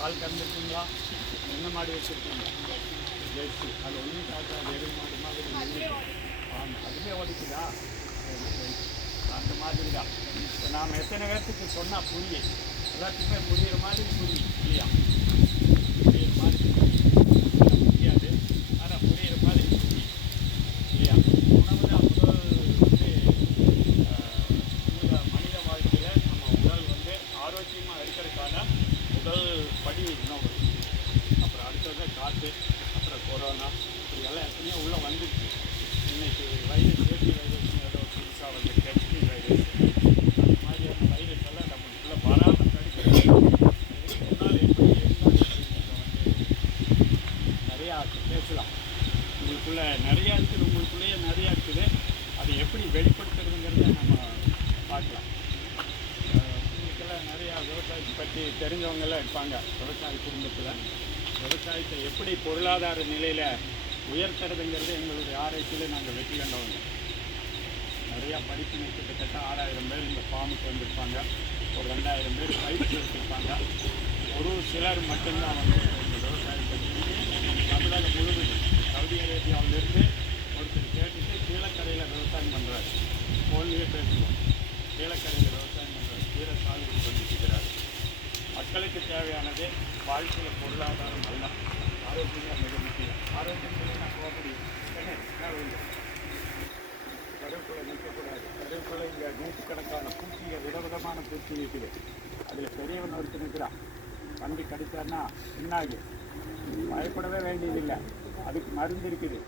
பால் கறந்துருக்கீங்களா? என்ன மாடு வச்சுருக்கீங்க? ஜெர்சி. அது ஒன்றும் காட்டாது, எருமை மாடு மாதிரி. ஆமாம், அதுவே ஓடிக்குதா? சரி சரி, அந்த மாதிரி தான். இப்போ நாம் எத்தனை பேர்த்துக்கு சொன்னால் புரியும், எல்லாத்துக்குமே புரிகிற மாதிரி புரியும் இல்லையா? புரிகிற மாதிரி புரியாது, ஆனால் புரிகிற மாதிரி புரியும் இல்லையா? உணவு தான் முதல் வந்து இந்த மனித வாழ்க்கையில் நம்ம உடல் வந்து ஆரோக்கியமாக இருக்கிறதுக்கான முதல் படி உணவு. அப்புறம் அடுத்தது காற்று, அப்புறம் கொரோனா, இப்படி எல்லாம் எத்தனையோ உள்ளே வந்துருக்கு. இன்றைக்கி வைரஸ், ஏபி வைரஸ்னு ஏதோ புதுசாக வந்து ஹெச்பி வைரஸ், அந்த மாதிரியான வைரஸ் எல்லாம் நம்மளுக்குள்ளே வராமல் தடுக்கிறது. இதுக்கு முன்னால் எப்படி இருந்தால் அப்படிங்கிறத வந்து நிறையா பேசலாம். உங்களுக்குள்ளே நிறையா இருக்குது, உங்களுக்குள்ளேயே நிறையா இருக்குது. அதை எப்படி வெளிப்படுத்துறதுங்கிறத நம்ம பார்க்கலாம். உங்களுக்கெல்லாம் நிறையா விவசாயத்தை பற்றி தெரிஞ்சவங்கெல்லாம் இருப்பாங்க. விவசாய குடும்பத்தில் விவசாயத்தை எப்படி பொருளாதார நிலையில் உயர்த்துறதுங்கிறது எங்களுடைய ஆராய்ச்சியில் நாங்கள் வெற்றி கண்டவங்க. நிறையா படிப்பு, கிட்டத்தட்ட 6000 பேர் இந்த ஃபார்முக்கு வந்திருப்பாங்க. ஒரு 2000 பேர் பயிற்சி எடுத்திருப்பாங்க. ஒரு சிலர் மட்டும்தான் வந்து இந்த விவசாயத்தை தமிழகம் முழுவதும் சவுதி அரேபியாவிலிருந்து ஒருத்தர் கேட்டுட்டு கீழக்கரையில் விவசாயம் பண்ணுறாரு. ஃபோன்லேயே பேசுவோம். கீழக்கரையில் விவசாயம் பண்ணுறாரு, கீரை சாகுபடி பண்ணிக்கிறார். மக்களுக்கு தேவையானது வாழ்க்கையில் பொருளாதாரம் நல்லா ஆரோக்கியமாக மிக முக்கியம். ஆரோக்கியம் நான் போக முடியும். கருவேப்பிலை நிற்கக்கூடாது. கருவேப்பிலை இங்கே நூற்றுக்கணக்கான பூச்சிகள், விதவிதமான பூச்சி இருக்குது. அதில் பெரியவன் ஒருத்தர் நிற்கிறான். கம்பி கடித்தார்னா என்னாகு? பயப்படவே வேண்டியதில்லை. அதுக்கு மருந்து இருக்குது.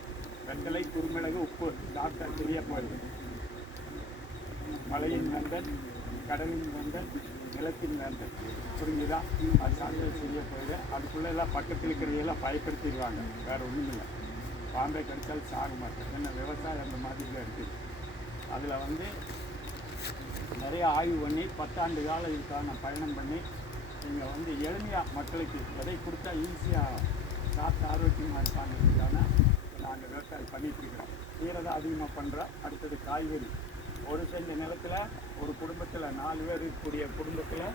வெத்தலை, குறுமிளகு, உப்பு. டாக்டர் சரியாக போயிடுது. மலையின் வேந்தன், கடலின் வேந்தன், நிலத்தின் வேந்தன். புரிஞ்சுதான்? அது சாப்பிட்டு சரியாக போயிடுது. அதுக்குள்ளே எல்லாம் பக்கத்தில் இருக்கிறதையெல்லாம் பயப்படுத்திடுவாங்க. வேறு ஒன்றும் இல்லை. பாம்பே கடித்தால் சாக மாட்டேன். என்ன விவசாயம் அந்த மாதிரி தான் இருக்குது. அதில் வந்து நிறைய ஆய்வு பண்ணி 10 ஆண்டு காலம் இதுக்கான பயணம் பண்ணி இங்கே வந்து எளிமையாக மக்களுக்கு விதை கொடுத்தா ஈஸியாக சாப்பிட்டு ஆரோக்கியமாக இருப்பாங்கிறதுக்கான நாங்கள் விவசாயம் பண்ணிகிட்ருக்கிறோம். கீரை தான் அதிகமாக பண்ணுறோம். அடுத்தது காய்கறி. ஒரு சென்ட் நிலத்தில் ஒரு குடும்பத்தில் 4 பேர் இருக்கக்கூடிய குடும்பத்தில்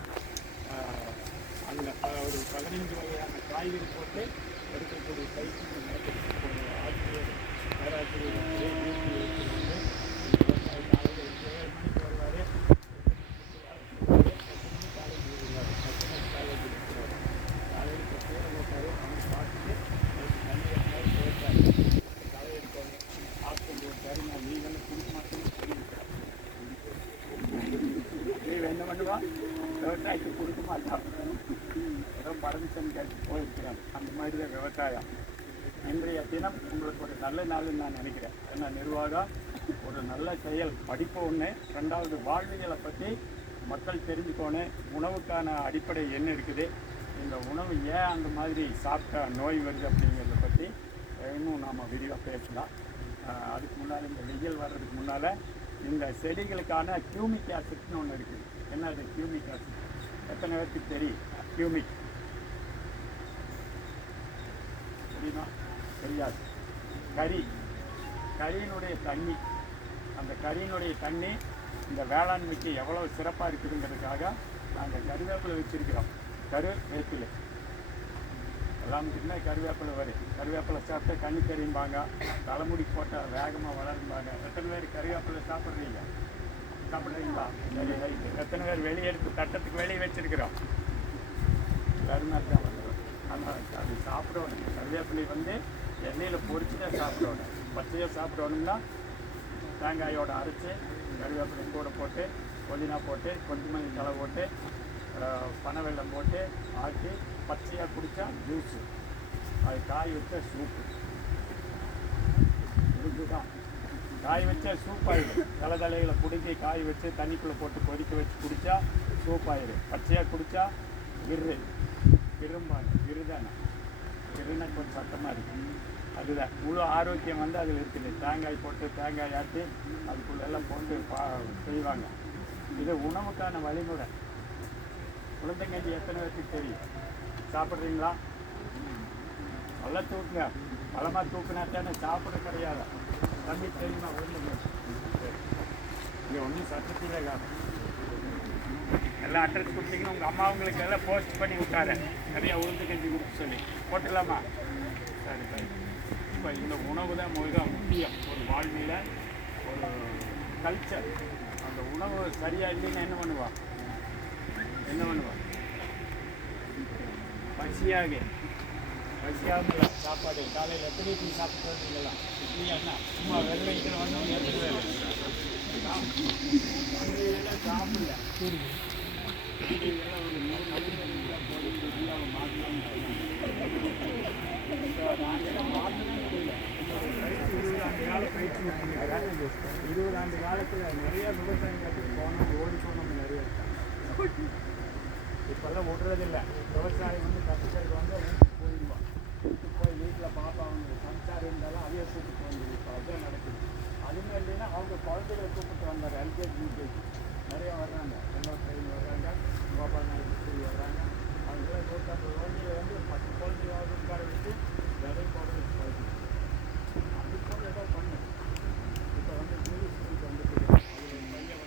அந்த ஒரு 15 வகையான காய்கறி போட்டு எடுக்கக்கூடிய பயிற்சி ஒரு ஆசிரியர், பேராசிரியர் வந்து விவசாய காலையில் 7 மணிக்கு வருவார். காலேஜ் இருக்கிறார். காலையில் இப்போ கீரை போட்டார். அவங்க பார்த்துட்டு தண்ணி போட்டார். களை எடுத்தோங்க ஆப்ஷன் போட்டார். நான் நீங்களும் கொடுக்க மாட்டேன்னு சொல்லியிருக்கிறேன். என்ன பண்ணுவான்? விவசாயத்துக்கு கொடுக்க மாட்டான். ஏதோ பர்மிஷன் கேட்டு போயிருக்கிறாங்க. அந்த மாதிரி தான் விவசாயம். இன்றைய தினம் உங்களுக்கு ஒரு நல்ல நாள்னு நான் நினைக்கிறேன். ஏன்னா நிர்வாகம் ஒரு நல்ல செயல். படிப்பு ஒன்று. 2வது வாழ்வியலை பற்றி மக்கள் தெரிஞ்சுக்கணும். உணவுக்கான அடிப்படை என்ன இருக்குது, இந்த உணவு ஏன் அந்த மாதிரி சாப்பிட்டா நோய் வருது அப்படிங்கிறத பற்றி இன்னும் நாம் விரிவாக பேசலாம். அதுக்கு முன்னால், இந்த வெயில் வர்றதுக்கு முன்னால் இந்த செடிகளுக்கான கியூமிக் ஆசிட்னு ஒன்று இருக்குது. என்ன அது கியூமிக் ஆசிட்? எத்தனை பேருக்கு தெரியும்? கியூமிக் தெரியுமா? தெரியாது. கரியினுடைய தண்ணி, அந்த கரியினுடைய தண்ணி இந்த வேளாண்மைக்கு எவ்வளோ சிறப்பாக இருக்குதுங்கிறதுக்காக நாங்கள் கருவேப்பிலை வச்சுருக்கிறோம். கருவேப்பிலை எல்லாத்துக்குமே கருவேப்பிலை வரும். கருவேப்பிலை சாப்பிட்டா கண்ணு தெரியும்பாங்க, தலைமுடி போட்டால் வேகமாக வளரும்பாங்க. எத்தனை பேர் கருவேப்பிலை சாப்பிட்றீங்களா? சரி, ரைட்டு. எத்தனை பேர் வெளியே எடுத்து தட்டத்துக்கு வெளியே வச்சுருக்கிறோம்? எல்லாருமே தான் வந்துடும். ஆனால் அது சாப்பிடணும். கருவேப்பிலை வந்து எண்ணெயில் பொரிச்சு தான் சாப்பிடணும். பச்சையாக சாப்பிடணும்னா தேங்காயோடு அரைச்சி கருவேப்பிலை கூட போட்டு, புதினா போட்டு, கொஞ்சமாக தலை போட்டு, பனை வெல்லம் போட்டு ஆட்டி பச்சையாக குடித்தா ஜூஸு. அது காய் வச்ச சூப்பு. இதுதான் காய் வச்சா சூப் ஆகிடும். தலைகளை பிடிக்கி காய் வச்சு தண்ணிக்குள்ளே போட்டு கொதிக்க வச்சு குடித்தா சூப் ஆகிடும். பச்சையாக குடித்தா இரும்பாங்க. இருதானே, இருன்னா கொஞ்சம் சத்தமாக இருக்குது. அதுதான் முழு ஆரோக்கியம் வந்து அதில் இருக்குது. தேங்காய் போட்டு, தேங்காய் ஆட்டி அதுக்குள்ளெல்லாம் போட்டு செய்வாங்க. இது உணவுக்கான வழிமுறை. உளுந்தங்கஞ்சி எத்தனை பேருக்கு தெரியும்? சாப்பிட்றீங்களா? நல்லா தூக்குங்க. பழமாக தூக்குனாத்தானே சாப்பிட கிடையாது. தண்ணி தெரியுமா? உளுந்தங்கஞ்சி இங்கே ஒன்றும் சட்டத்திலே காணும். எல்லாம் அட்ரஸ் கொடுத்தீங்கன்னா உங்கள் அம்மாவங்களுக்கு எல்லாம் போஸ்ட் பண்ணி விட்டாரு நிறையா உளுந்து கஞ்சி கொடுக்க சொல்லி போட்டுடலாமா? சரி சரி. இப்போ இந்த உணவு தான் மிக முக்கியம் ஒரு வாழ்வியில், ஒரு கல்ச்சர். அந்த உணவு சரியாக இல்லைன்னா என்ன பண்ணுவா? பசியாக சாப்பாடு காலையில் எப்படி இட்லி சாப்பிட்டு வரீங்களா? இட்லி அண்ணா சும்மா வெள்ளை இட்லி வந்தவங்க எடுத்துக்கவே இல்லை, சாப்பிடல. இதெல்லாம் ஒரு 3 நாள் போது இந்தியாவை மாற்றலாம்னு நாங்கள் மாற்றவே முடியல. 20 ஆண்டு கால பயிற்சி கொடுத்துருக்காங்க. 20 ஆண்டு காலத்தில் நிறைய விவசாயம் கற்றுட்டு போனோம், ஓடி போனவங்க நிறைய இருக்காங்க. இப்போல்லாம் விடுறதில்லை. விவசாயம் வந்து கற்றுக்கிறது வந்து வீட்டுக்கு போயிடுவான். வீட்டுக்கு போய் வீட்டில் பாப்பா அவங்க சம்சாரம் இருந்தாலும் அதையே கூப்பிட்டு வந்துடும். இப்போ அதுதான் நடக்குது. அதுவும் இல்லைன்னா அவங்க குழந்தைகளை கூப்பிட்டு வந்தாங்க. எல்கேஜி யூகேஜி நிறையா வர்றாங்க. 2 ட்ரெயின் வர்றாங்க, கோபால் நாயுடு ஸ்கூல் வர்றாங்க. அவங்களாம் 150 ரூபா